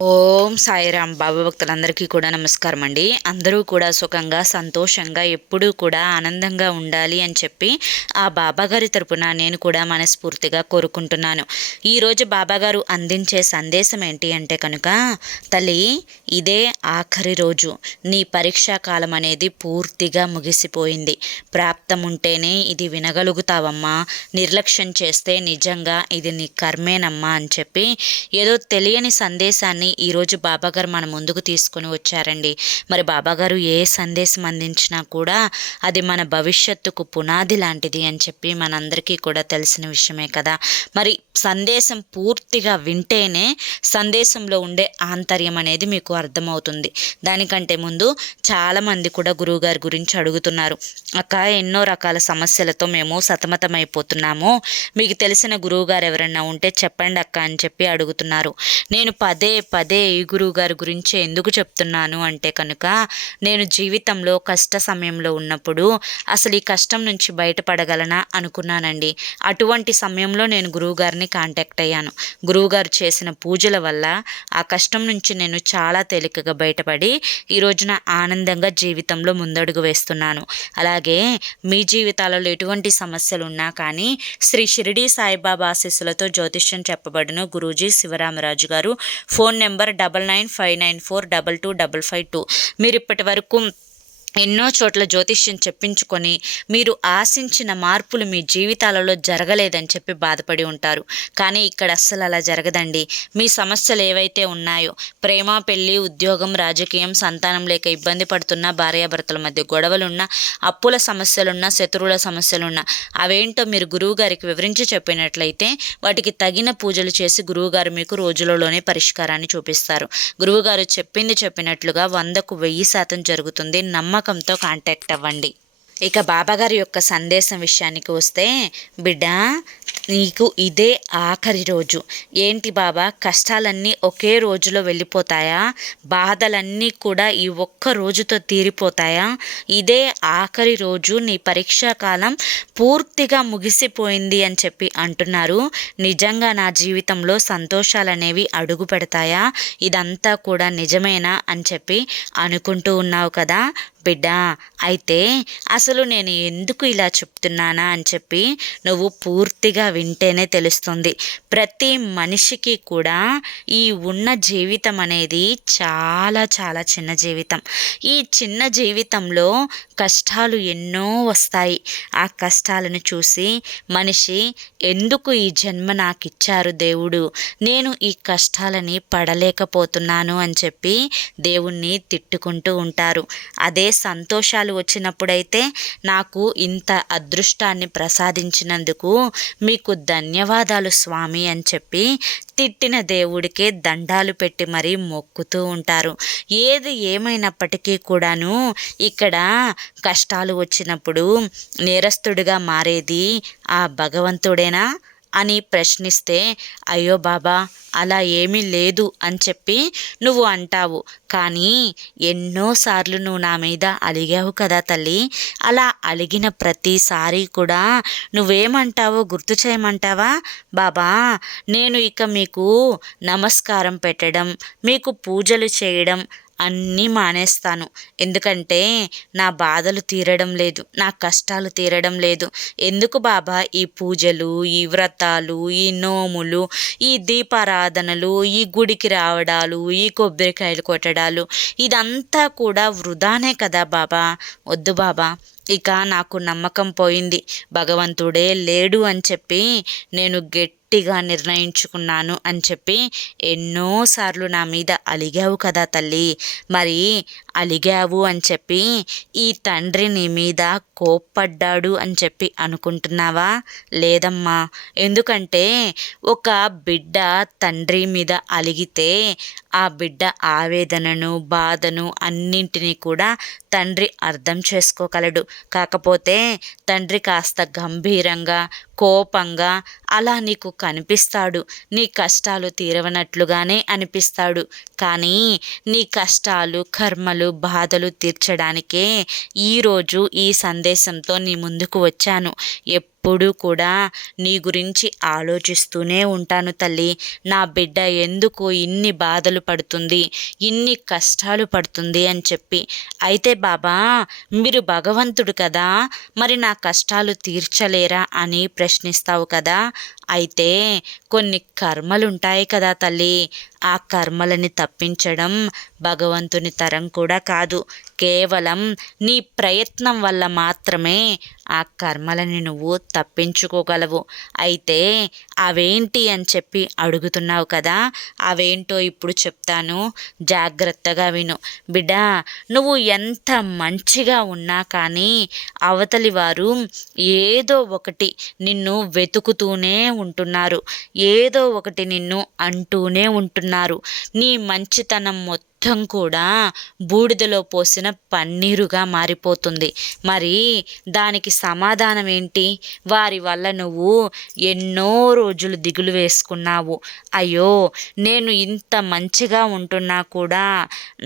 ఓం సాయిరాం బాబా భక్తులందరికీ కూడా నమస్కారం అండి. అందరూ కూడా సుఖంగా సంతోషంగా ఎప్పుడూ కూడా ఆనందంగా ఉండాలి అని చెప్పి ఆ బాబాగారి తరపున నేను కూడా మనస్ఫూర్తిగా కోరుకుంటున్నాను. ఈరోజు బాబాగారు అందించే సందేశం ఏంటి అంటే కనుక, తల్లి ఇదే ఆఖరి రోజు, నీ పరీక్షా కాలం అనేది పూర్తిగా ముగిసిపోయింది. ప్రాప్తం ఉంటేనే ఇది వినగలుగుతావమ్మా, నిర్లక్ష్యం చేస్తే నిజంగా ఇది నీ కర్మేనమ్మా అని చెప్పి ఏదో తెలియని సందేశాన్ని ఈరోజు బాబాగారు మన ముందుకు తీసుకొని వచ్చారండి. మరి బాబాగారు ఏ సందేశం అందించినా కూడా అది మన భవిష్యత్తుకు పునాది లాంటిది అని చెప్పి మనందరికీ కూడా తెలిసిన విషయమే కదా. మరి సందేశం పూర్తిగా వింటేనే సందేశంలో ఉండే ఆంతర్యం అనేది మీకు అర్థమవుతుంది. దానికంటే ముందు చాలామంది కూడా గురువుగారి గురించి అడుగుతున్నారు. అక్క, ఎన్నో రకాల సమస్యలతో మేము సతమతమైపోతున్నాము, మీకు తెలిసిన గురువుగారు ఎవరన్నా ఉంటే చెప్పండి అక్క అని చెప్పి అడుగుతున్నారు. నేను పదే పదే ఈ గురువుగారి గురించి ఎందుకు చెప్తున్నాను అంటే కనుక, నేను జీవితంలో కష్ట సమయంలో ఉన్నప్పుడు అసలు ఈ కష్టం నుంచి బయటపడగలనా అనుకున్నానండి. అటువంటి సమయంలో నేను గురువుగారిని కాంటాక్ట్ అయ్యాను. గురువుగారు చేసిన పూజల వల్ల ఆ కష్టం నుంచి నేను చాలా తేలికగా బయటపడి ఈ రోజున ఆనందంగా జీవితంలో ముందడుగు వేస్తున్నాను. అలాగే మీ జీవితాలలో ఎటువంటి సమస్యలు ఉన్నా కానీ శ్రీ షిరిడి సాయిబాబా ఆశీస్సులతో జ్యోతిష్యం చెప్పబడును. గురూజీ శివరామరాజు గారు. Phone number 995994225552. మీరు ఇప్పటి వరకు ఎన్నో చోట్ల జ్యోతిష్యం చెప్పించుకొని మీరు ఆశించిన మార్పులు మీ జీవితాలలో జరగలేదని చెప్పి బాధపడి ఉంటారు. కానీ ఇక్కడ అస్సలు అలా జరగదండి. మీ సమస్యలు ఏవైతే ఉన్నాయో, ప్రేమ, పెళ్ళి, ఉద్యోగం, రాజకీయం, సంతానం లేక ఇబ్బంది పడుతున్న భార్యాభర్తల మధ్య గొడవలున్నా, అప్పుల సమస్యలున్నా, శత్రువుల సమస్యలున్నా, అవేంటో మీరు గురువుగారికి వివరించి చెప్పినట్లయితే వాటికి తగిన పూజలు చేసి గురువుగారు మీకు రోజులలోనే పరిష్కారాన్ని చూపిస్తారు. గురువుగారు చెప్పింది చెప్పినట్లుగా 100కు 1000% జరుగుతుంది. నమ్మకంతో కాంటాక్ట్ అవ్వండి. ఇక బాబాగారి యొక్క సందేశం విషయానికి వస్తే, బిడ్డ నీకు ఇదే ఆఖరి రోజు. ఏంటి బాబా, కష్టాలన్నీ ఒకే రోజులో వెళ్ళిపోతాయా? బాధలన్నీ కూడా ఈ ఒక్క రోజుతో తీరిపోతాయా? ఇదే ఆఖరి రోజు, నీ పరీక్షా కాలం పూర్తిగా ముగిసిపోయింది అని చెప్పి అంటున్నారు. నిజంగా నా జీవితంలో సంతోషాలనేవి అడుగు పెడతాయా? ఇదంతా కూడా నిజమేనా అని చెప్పి అనుకుంటూ ఉన్నావు కదా బిడ్డ. అయితే అసలు నేను ఎందుకు ఇలా చెప్తున్నానా అని చెప్పి నువ్వు పూర్తిగా వింటేనే తెలుస్తుంది. ప్రతి మనిషికి కూడా ఈ ఉన్న జీవితం అనేది చాలా చాలా చిన్న జీవితం. ఈ చిన్న జీవితంలో కష్టాలు ఎన్నో వస్తాయి. ఆ కష్టాలను చూసి మనిషి, ఎందుకు ఈ జన్మ నాకు ఇచ్చారు దేవుడు, నేను ఈ కష్టాలని పడలేకపోతున్నాను అని చెప్పి దేవుణ్ణి తిట్టుకుంటూ ఉంటారు. అదే సంతోషాలు వచ్చినప్పుడైతే, నాకు ఇంత అదృష్టాన్ని ప్రసాదించినందుకు మీకు ధన్యవాదాలు స్వామి అని చెప్పి తిట్టిన దేవుడికే దండాలు పెట్టి మరీ మొక్కుతూ ఉంటారు. ఏది ఏమైనప్పటికీ కూడాను ఇక్కడ కష్టాలు వచ్చినప్పుడు నేరస్తుడిగా మారేది ఆ భగవంతుడేనా అని ప్రశ్నిస్తే, అయ్యో బాబా అలా ఏమీ లేదు అని చెప్పి నువ్వు అంటావు. కానీ ఎన్నోసార్లు నువ్వు నా మీద అలిగావు కదా తల్లి. అలా అలిగిన ప్రతిసారి కూడా నువ్వేమంటావో గుర్తు చేయమంటావా? బాబా, నేను ఇక మీకు నమస్కారం పెట్టడం, మీకు పూజలు చేయడం అన్నీ మానేస్తాను. ఎందుకంటే నా బాధలు తీరడం లేదు, నా కష్టాలు తీరడం లేదు. ఎందుకు బాబా ఈ పూజలు, ఈ వ్రతాలు, ఈ నోములు, ఈ దీపారాధనలు, ఈ గుడికి రావడాలు, ఈ కొబ్బరికాయలు కొట్టడాలు, ఇదంతా కూడా వృధానే కదా బాబా. వద్దు బాబా, ఇక నాకు నమ్మకం పోయింది, భగవంతుడే లేడు అని చెప్పి నేను గట్టిగా నిర్ణయించుకున్నాను అని చెప్పి ఎన్నోసార్లు నా మీద అలిగావు కదా తల్లి. మరి అలిగావు అని చెప్పి ఈ తండ్రి నీ మీద కోప్పడ్డాడు అని చెప్పి అనుకుంటున్నావా? లేదమ్మా. ఎందుకంటే ఒక బిడ్డ తండ్రి మీద అలిగితే ఆ బిడ్డ ఆవేదనను, బాధను అన్నింటినీ కూడా తండ్రి అర్థం చేసుకోగలడు. కాకపోతే తండ్రి కాస్త గంభీరంగా, కోపంగా అలా నీకు కనిపిస్తాడు. నీ కష్టాలు తీరవనట్లుగానే అనిపిస్తాడు. కానీ నీ కష్టాలు, కర్మలు, బాధలు తీర్చడానికే ఈరోజు ఈ సందేశంతో నీ ముందుకు వచ్చాను. ఎప్పుడూ కూడా నీ గురించి ఆలోచిస్తూనే ఉంటాను తల్లి. నా బిడ్డ ఎందుకు ఇన్ని బాధలు పడుతుంది, ఇన్ని కష్టాలు పడుతుంది అని చెప్పి. అయితే బాబా, మీరు భగవంతుడు కదా, మరి నా కష్టాలు తీర్చలేరా అని ప్రశ్నిస్తావు కదా. అయితే కొన్ని కర్మలుంటాయి కదా తల్లి, ఆ కర్మలని తప్పించడం భగవంతుని తరం కూడా కాదు. కేవలం నీ ప్రయత్నం వల్ల మాత్రమే ఆ కర్మలని నువ్వు తప్పించుకోగలవు. అయితే అవేంటి అని చెప్పి అడుగుతున్నావు కదా, అవేంటో ఇప్పుడు చెప్తాను, జాగ్రత్తగా విను. బిడ్డ, నువ్వు ఎంత మంచిగా ఉన్నా కానీ అవతలి వారు ఏదో ఒకటి నిన్ను వెతుకుతూనే ఉంటున్నారు, ఏదో ఒకటి నిన్ను అంటూనే ఉంటున్నారు. నీ మంచితనం మొత్తం కూడా బూడిదలో పోసిన పన్నీరుగా మారిపోతుంది. మరి దానికి సమాధానం ఏంటి? వారి వల్ల నువ్వు ఎన్నో రోజులు దిగులు వేసుకున్నావు. అయ్యో, నేను ఇంత మంచిగా ఉంటున్నా కూడా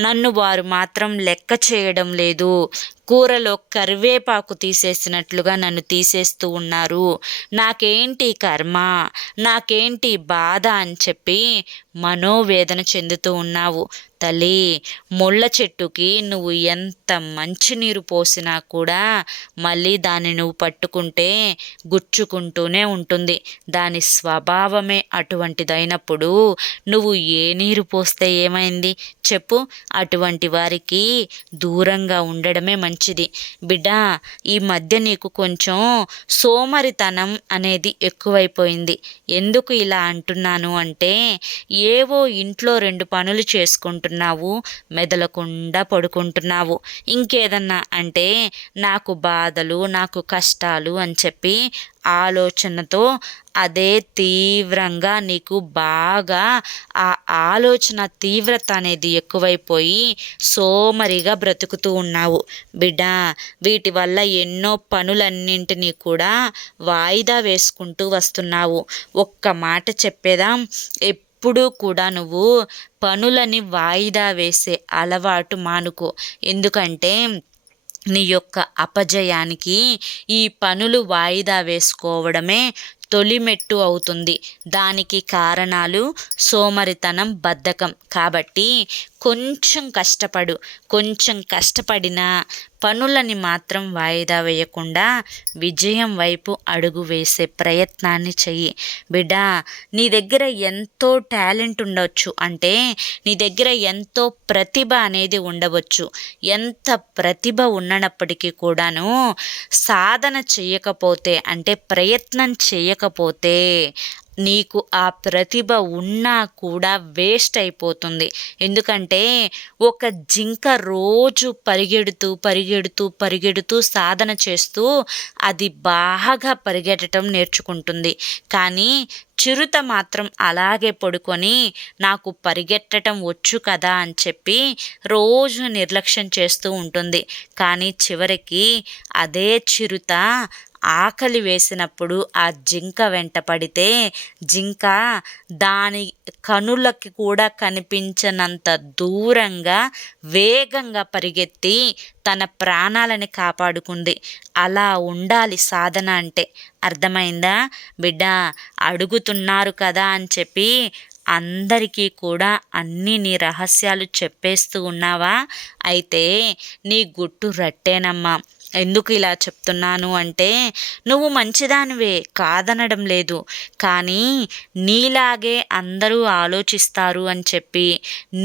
నన్ను వారు మాత్రం లెక్క చేయడం లేదు, కూరలో కరివేపాకు తీసేసినట్లుగా నన్ను తీసేస్తూ ఉన్నారు, నాకేంటి కర్మ, నాకేంటి బాధ అని చెప్పి మనోవేదన చెందుతూ ఉన్నావు. తల్లి, ముళ్ళ చెట్టుకి నువ్వు ఎంత మంచినీరు పోసినా కూడా మళ్ళీ దాన్ని నువ్వు పట్టుకుంటే గుచ్చుకుంటూనే ఉంటుంది. దాని స్వభావమే అటువంటిదైనప్పుడు నువ్వు ఏ నీరు పోస్తే ఏమైంది చెప్పు? అటువంటి వారికి దూరంగా ఉండడమే మంచిది. బిడ్డ, ఈ మధ్య నీకు కొంచెం సోమరితనం అనేది ఎక్కువైపోయింది. ఎందుకు ఇలా అంటున్నాను అంటే, ఏవో ఇంట్లో 2 పనులు చేసుకుంటున్నావు, మెదలకుండా పడుకుంటున్నావు. ఇంకేదన్నా అంటే నాకు బాధలు, నాకు కష్టాలు అని చెప్పి ఆలోచనతో అదే తీవ్రంగా నీకు బాగా ఆ ఆలోచన తీవ్రత అనేది ఎక్కువైపోయి సోమరిగా బ్రతుకుతూ ఉన్నావు. బిడ్డ, వీటి వల్ల ఎన్నో పనులన్నింటినీ కూడా వాయిదా వేసుకుంటూ వస్తున్నావు. ఒక్క మాట చెప్పేదా, ఎప్పుడూ కూడా నువ్వు పనులని వాయిదా వేసే అలవాటు మానుకో. ఎందుకంటే నీ యొక్క అపజయానికి ఈ పనులు వాయిదా వేసుకోవడమే తొలిమెట్టు అవుతుంది. దానికి కారణాలు సోమరితనం, బద్ధకం. కాబట్టి కొంచెం కష్టపడు. కొంచెం కష్టపడిన పనులని మాత్రం వాయిదా వేయకుండా విజయం వైపు అడుగు వేసే ప్రయత్నాన్ని చెయ్యి. బిడ్డ, నీ దగ్గర ఎంతో టాలెంట్ ఉండవచ్చు, అంటే నీ దగ్గర ఎంతో ప్రతిభ అనేది ఉండవచ్చు. ఎంత ప్రతిభ ఉన్నప్పటికీ కూడాను సాధన చేయకపోతే, అంటే ప్రయత్నం చేయకపోతే నీకు ఆ ప్రతిభ ఉన్నా కూడా వేస్ట్ అయిపోతుంది. ఎందుకంటే ఒక జింక రోజు పరిగెడుతూ సాధన చేస్తూ అది బాగా పరిగెట్టడం నేర్చుకుంటుంది. కానీ చిరుత మాత్రం అలాగే పడుకొని నాకు పరిగెట్టడం వచ్చు కదా అని చెప్పి రోజు నిర్లక్ష్యం చేస్తూ ఉంటుంది. కానీ చివరికి అదే చిరుత ఆకలి వేసినప్పుడు ఆ జింక వెంట పడితే జింక దాని కనులకి కూడా కనిపించనంత దూరంగా వేగంగా పరిగెత్తి తన ప్రాణాలని కాపాడుకుంది. అలా ఉండాలి సాధన అంటే. అర్థమైందా బిడ్డ? అడుగుతున్నారు కదా అని చెప్పి అందరికీ కూడా అన్నీ నీ రహస్యాలు చెప్పేస్తూ ఉన్నావా? అయితే నీ గుట్టు రట్టేనమ్మా. ఎందుకు ఇలా చెప్తున్నాను అంటే, నువ్వు మంచిదానివే, కాదనడం లేదు. కానీ నీలాగే అందరూ ఆలోచిస్తారు అని చెప్పి,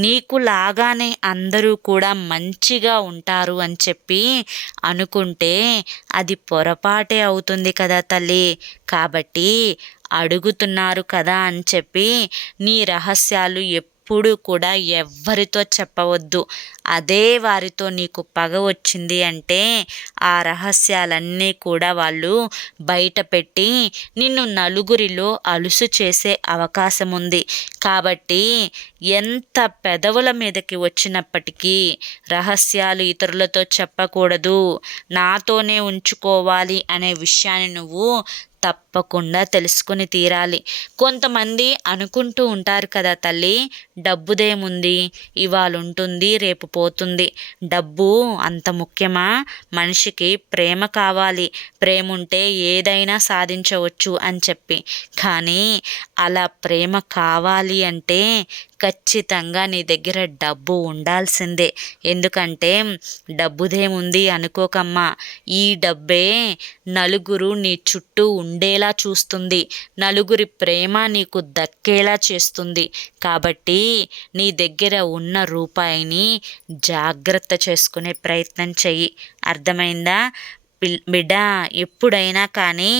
నీకు లాగానే అందరూ కూడా మంచిగా ఉంటారు అని చెప్పి అనుకుంటే అది పొరపాటే అవుతుంది కదా తల్లి. కాబట్టి అడుగుతున్నారు కదా అని చెప్పి నీ రహస్యాలు ఎప్పుడూ కూడా ఎవ్వరితో చెప్పవద్దు. అదే వారితో నీకు పగ వచ్చింది అంటే ఆ రహస్యాలన్నీ కూడా వాళ్ళు బయట పెట్టి నిన్ను నలుగురిలో అలుసు చేసే అవకాశం ఉంది. కాబట్టి ఎంత పెదవుల మీదకి వచ్చినప్పటికీ రహస్యాలు ఇతరులతో చెప్పకూడదు, నాతోనే ఉంచుకోవాలి అనే విషయాన్ని నువ్వు తప్పకుండా తెలుసుకుని తీరాలి. కొంతమంది అనుకుంటూ ఉంటారు కదా తల్లి, డబ్బుదేముంది, ఇవాళ ఉంటుంది రేపు పోతుంది, డబ్బు అంత ముఖ్యమా, మనిషికి ప్రేమ కావాలి, ప్రేమ ఉంటే ఏదైనా సాధించవచ్చు అని చెప్పి. కానీ అలా ప్రేమ కావాలి అంటే ఖచ్చితంగా నీ దగ్గర డబ్బు ఉండాల్సిందే. ఎందుకంటే డబ్బుదేముంది అనుకోకమ్మా, ఈ డబ్బే నలుగురు నీ చుట్టూ ఉండేలా చూస్తుంది, నలుగురి ప్రేమ నీకు దక్కేలా చేస్తుంది. కాబట్టి నీ దగ్గర ఉన్న రూపాయిని జాగ్రత్త చేసుకునే ప్రయత్నం చెయ్యి. అర్థమైందా బిడ్డ? ఎప్పుడైనా కానీ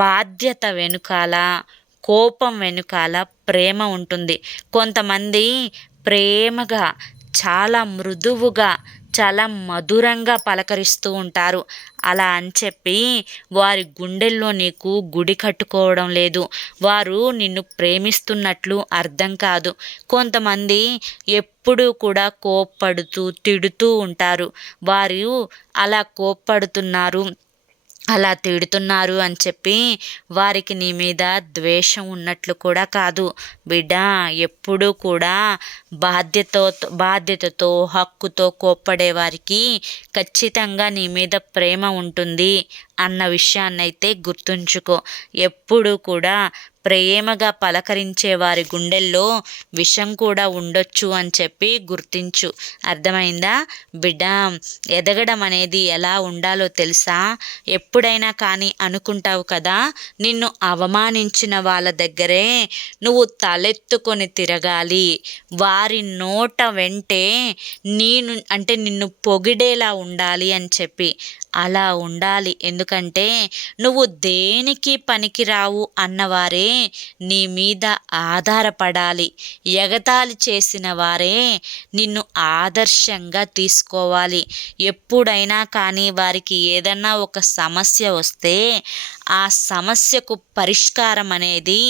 బాధ్యత వెనుకాల, కోపం వెనుకాల ప్రేమ ఉంటుంది. కొంతమంది ప్రేమగా, చాలా మృదువుగా, చాలా మధురంగా పలకరిస్తూ ఉంటారు. అలా అని చెప్పి వారి గుండెల్లో నీకు గుడి కట్టుకోవడం లేదు. వారు నిన్ను ప్రేమిస్తున్నట్లు అర్థం కాదు. కొంతమంది ఎప్పుడూ కూడా కోప్పడుతూ తిడుతూ ఉంటారు. వారు అలా కోప్పడుతున్నారు, అలా తిడుతున్నారు అని చెప్పి వారికి నీ మీద ద్వేషం ఉన్నట్లు కూడా కాదు బిడ్డ. ఎప్పుడూ కూడా బాధ్యతతో హక్కుతో కోప్పడే వారికి ఖచ్చితంగా నీ మీద ప్రేమ ఉంటుంది అన్న విషయాన్నైతే గుర్తుంచుకో. ఎప్పుడూ కూడా ప్రేమగా పలకరించే వారి గుండెల్లో విషం కూడా ఉండొచ్చు అని చెప్పి గుర్తించు. అర్థమైందా బిడ్డ? ఎదగడం అనేది ఎలా ఉండాలో తెలుసా? ఎప్పుడైనా కానీ అనుకుంటావు కదా, నిన్ను అవమానించిన వాళ్ళ దగ్గరే నువ్వు తలెత్తుకొని తిరగాలి, వారి నోట వెంటే నిన్ను పొగిడేలా ఉండాలి అని చెప్పి. అలా ఉండాలి. ఎందుకంటే నువ్వు దేనికి పనికిరావు అన్నవారే నీ మీద ఆధారపడాలి. ఎగతాళి చేసిన వారే నిన్ను ఆదర్శంగా తీసుకోవాలి. ఎప్పుడైనా కానీ వారికి ఏదన్నా ఒక సమస్య వస్తే ఆ సమస్యకు పరిష్కారం అనేది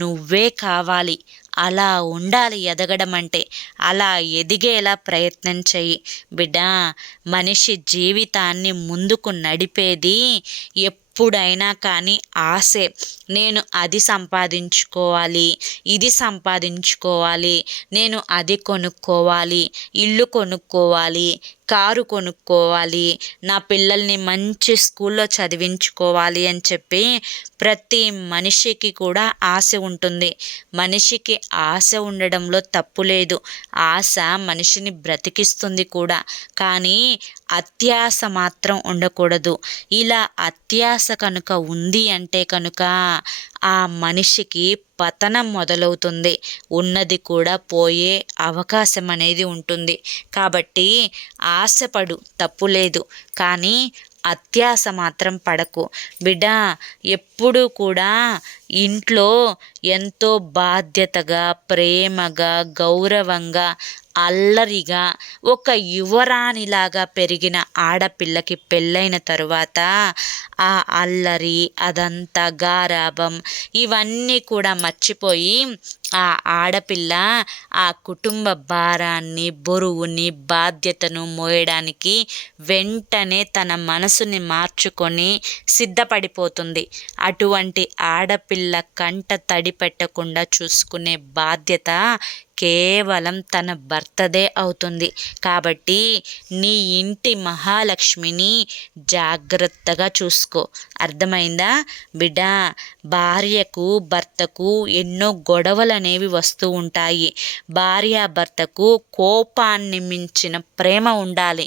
నువ్వే కావాలి. అలా ఉండాలి ఎదగడం అంటే. అలా ఎదిగేలా ప్రయత్నం చెయ్యి బిడ్డ. మనిషి జీవితాన్ని ముందుకు నడిపేది ఎప్పుడైనా కానీ ఆశే. నేను అది సంపాదించుకోవాలి, ఇది సంపాదించుకోవాలి, నేను అది కొనుక్కోవాలి, ఇల్లు కొనుక్కోవాలి, కారు కొనుక్కోవాలి, నా పిల్లల్ని మంచి స్కూల్లో చదివించుకోవాలి అని చెప్పి ప్రతి మనిషికి కూడా ఆశ ఉంటుంది. మనిషికి ఆశ ఉండడంలో తప్పు లేదు. ఆశ మనిషిని బ్రతికిస్తుంది కూడా. కానీ అత్యాశ మాత్రం ఉండకూడదు. ఇలా అత్యాశ కనుక ఉంది అంటే కనుక ఆ మనిషికి పతనం మొదలవుతుంది. ఉన్నది కూడా పోయే అవకాశం అనేది ఉంటుంది. కాబట్టి ఆశపడు, తప్పు లేదు. కానీ అత్యాశ మాత్రం పడకు బిడ్డ. ఎప్పుడూ కూడా ఇంట్లో ఎంతో బాధ్యతగా, ప్రేమగా, గౌరవంగా, అల్లరిగా, ఒక యువరాణిలాగా పెరిగిన ఆడపిల్లకి పెళ్ళైన తరువాత ఆ అల్లరి, అదంతా గారాబం, ఇవన్నీ కూడా మర్చిపోయి ఆ ఆడపిల్ల ఆ కుటుంబ భారాన్ని, బరువుని, బాధ్యతను మోయడానికి వెంటనే తన మనసుని మార్చుకొని సిద్ధపడిపోతుంది. అటువంటి ఆడపిల్ల కంట తడి పెట్టకుండా చూసుకునే బాధ్యత కేవలం తన భర్తదే అవుతుంది. కాబట్టి నీ ఇంటి మహాలక్ష్మిని జాగ్రత్తగా చూసుకో. అర్థమైందా బిడ్డ? భార్యకు భర్తకు ఎన్నో గొడవలు అనేవి వస్తూ ఉంటాయి. భార్యాభర్తకు కోపాన్ని మించిన ప్రేమ ఉండాలి.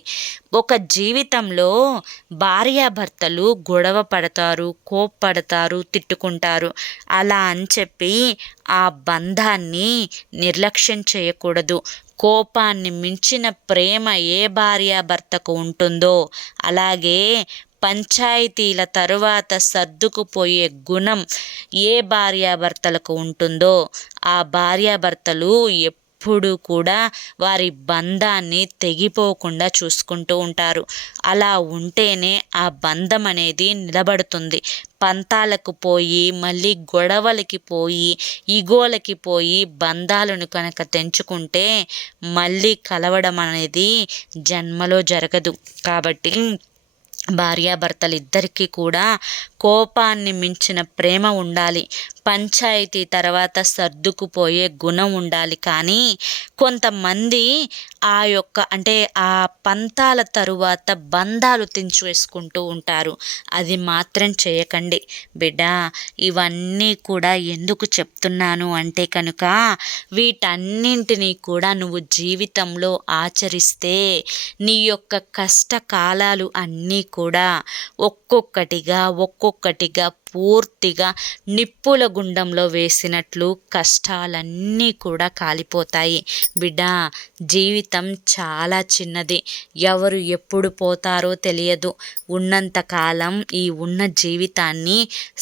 ఒక జీవితంలో భార్యాభర్తలు గొడవ పడతారు, కోప్పడతారు, తిట్టుకుంటారు. అలా అని చెప్పి ఆ బంధాన్ని నిర్లక్ష్యం చేయకూడదు. కోపాన్ని మించిన ప్రేమ ఏ భార్యాభర్తకు ఉంటుందో అలాగే పంచాయతీల తరువాత సర్దుకుపోయే గుణం ఏ భార్యాభర్తలకు ఉంటుందో ఆ భార్యాభర్తలు ఎప్పుడు కూడా వారి బంధాన్ని తెగిపోకుండా చూసుకుంటూ ఉంటారు. అలా ఉంటేనే ఆ బంధం అనేది నిలబడుతుంది. పంతాలకు పోయి, మళ్ళీ గొడవలకి పోయి, ఈగోలకి పోయి బంధాలను కనుక తెంచుకుంటే మళ్ళీ కలవడం అనేది జన్మలో జరగదు. కాబట్టి భార్యాభర్తలిద్దరికీ కూడా కోపాన్ని మించిన ప్రేమ ఉండాలి. పంచాయతీ తర్వాత సర్దుకుపోయే గుణం ఉండాలి. కానీ కొంతమంది అంటే ఆ పంతాల తరువాత బంధాలు తెంచివేసుకుంటూ ఉంటారు. అది మాత్రం చేయకండి బిడ్డ. ఇవన్నీ కూడా ఎందుకు చెప్తున్నాను అంటే కనుక, వీటన్నింటినీ కూడా నువ్వు జీవితంలో ఆచరిస్తే నీ యొక్క కష్టకాలాలు అన్నీ కూడా ఒక్కొక్కటిగా పూర్తిగా నిప్పుల గుండంలో వేసినట్లు కష్టాలన్నీ కూడా కాలిపోతాయి. బిడ్డ, జీవితం చాలా చిన్నది. ఎవరు ఎప్పుడు పోతారో తెలియదు. ఉన్నంతకాలం ఈ ఉన్న జీవితాన్ని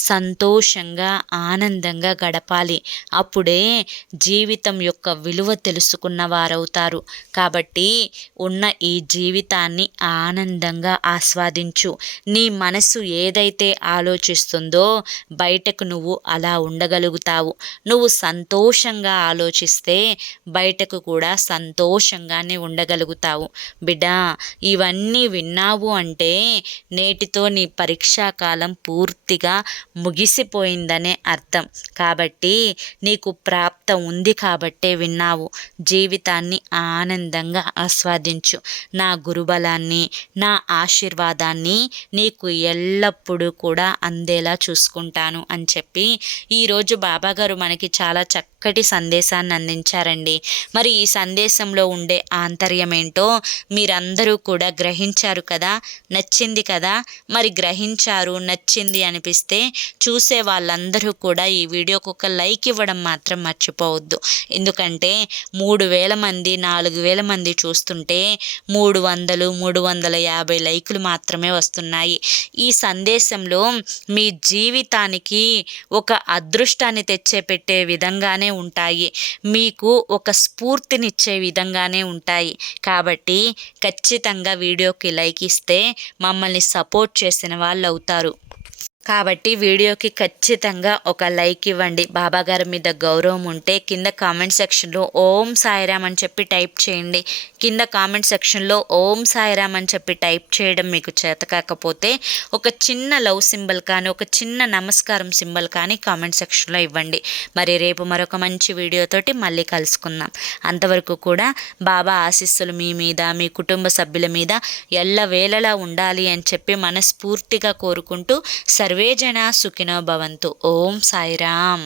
సంతోషంగా ఆనందంగా గడపాలి. అప్పుడే జీవితం యొక్క విలువ తెలుసుకున్న వారవుతారు. కాబట్టి ఉన్న ఈ జీవితాన్ని ఆనందంగా ఆస్వాదించు. నీ మనసు ఏదైతే ఆలోచిస్తుందో బయటకు నువ్వు అలా ఉండగలుగుతావు. నువ్వు సంతోషంగా ఆలోచిస్తే బయటకు కూడా సంతోషంగానే ఉండగలుగుతావు. బిడ్డ, ఇవన్నీ విన్నావు అంటే నేటితో నీ పరీక్షాకాలం పూర్తిగా ముగిసిపోయిందనే అర్థం. కాబట్టి నీకు ప్రాప్తం ఉంది కాబట్టే విన్నావు. జీవితాన్ని ఆనందంగా ఆస్వాదించు. నా గురుబలాన్ని, నా ఆశీర్వాదాన్ని నీకు ఎల్లప్పుడూ కూడా అందేలా చూసుకుంటాను అని చెప్పి ఈరోజు బాబాగారు మనకి చాలా చక్కటి సందేశాన్ని అందించారండి. మరి ఈ సందేశంలో ఉండే ఆంతర్యం ఏంటో మీరందరూ కూడా గ్రహించారు కదా, నచ్చింది కదా. మరి గ్రహించారు, నచ్చింది అనిపిస్తే చూసే వాళ్ళందరూ కూడా ఈ వీడియోకి ఒక లైక్ ఇవ్వడం మాత్రం మర్చిపోవద్దు. ఎందుకంటే 3000 మంది 4000 మంది చూస్తుంటే 300 350 లైకులు మాత్రమే వస్తున్నాయి. ఈ సందేశంలో మీ జీవితానికి ఒక అదృష్టాన్ని తెచ్చేపెట్టే విధంగానే ఉంటాయి. మీకు ఒక స్ఫూర్తినిచ్చే విధంగానే ఉంటాయి. కాబట్టి ఖచ్చితంగా వీడియోకి లైక్ ఇస్తే మమ్మల్ని సపోర్ట్ చేసిన వాళ్ళు అవుతారు. కాబట్టి వీడియోకి ఖచ్చితంగా ఒక లైక్ ఇవ్వండి. బాబాగారి మీద గౌరవం ఉంటే కింద కామెంట్ సెక్షన్లో ఓం సాయిరామ్ అని చెప్పి టైప్ చేయండి. కింద కామెంట్ సెక్షన్లో ఓం సాయిరామ్ అని చెప్పి టైప్ చేయడం మీకు చేత కాకపోతే ఒక చిన్న లవ్ సింబల్ కానీ, ఒక చిన్న నమస్కారం సింబల్ కానీ కామెంట్ సెక్షన్లో ఇవ్వండి. మరి రేపు మరొక మంచి వీడియోతోటి మళ్ళీ కలుసుకుందాం. అంతవరకు కూడా బాబా ఆశీస్సులు మీ మీద, మీ కుటుంబ సభ్యుల మీద ఎల్లవేళలా ఉండాలి అని చెప్పి మనస్ఫూర్తిగా కోరుకుంటూ సర్వే జనా సుఖినో భవంతు. ఓం సాయిరామ్.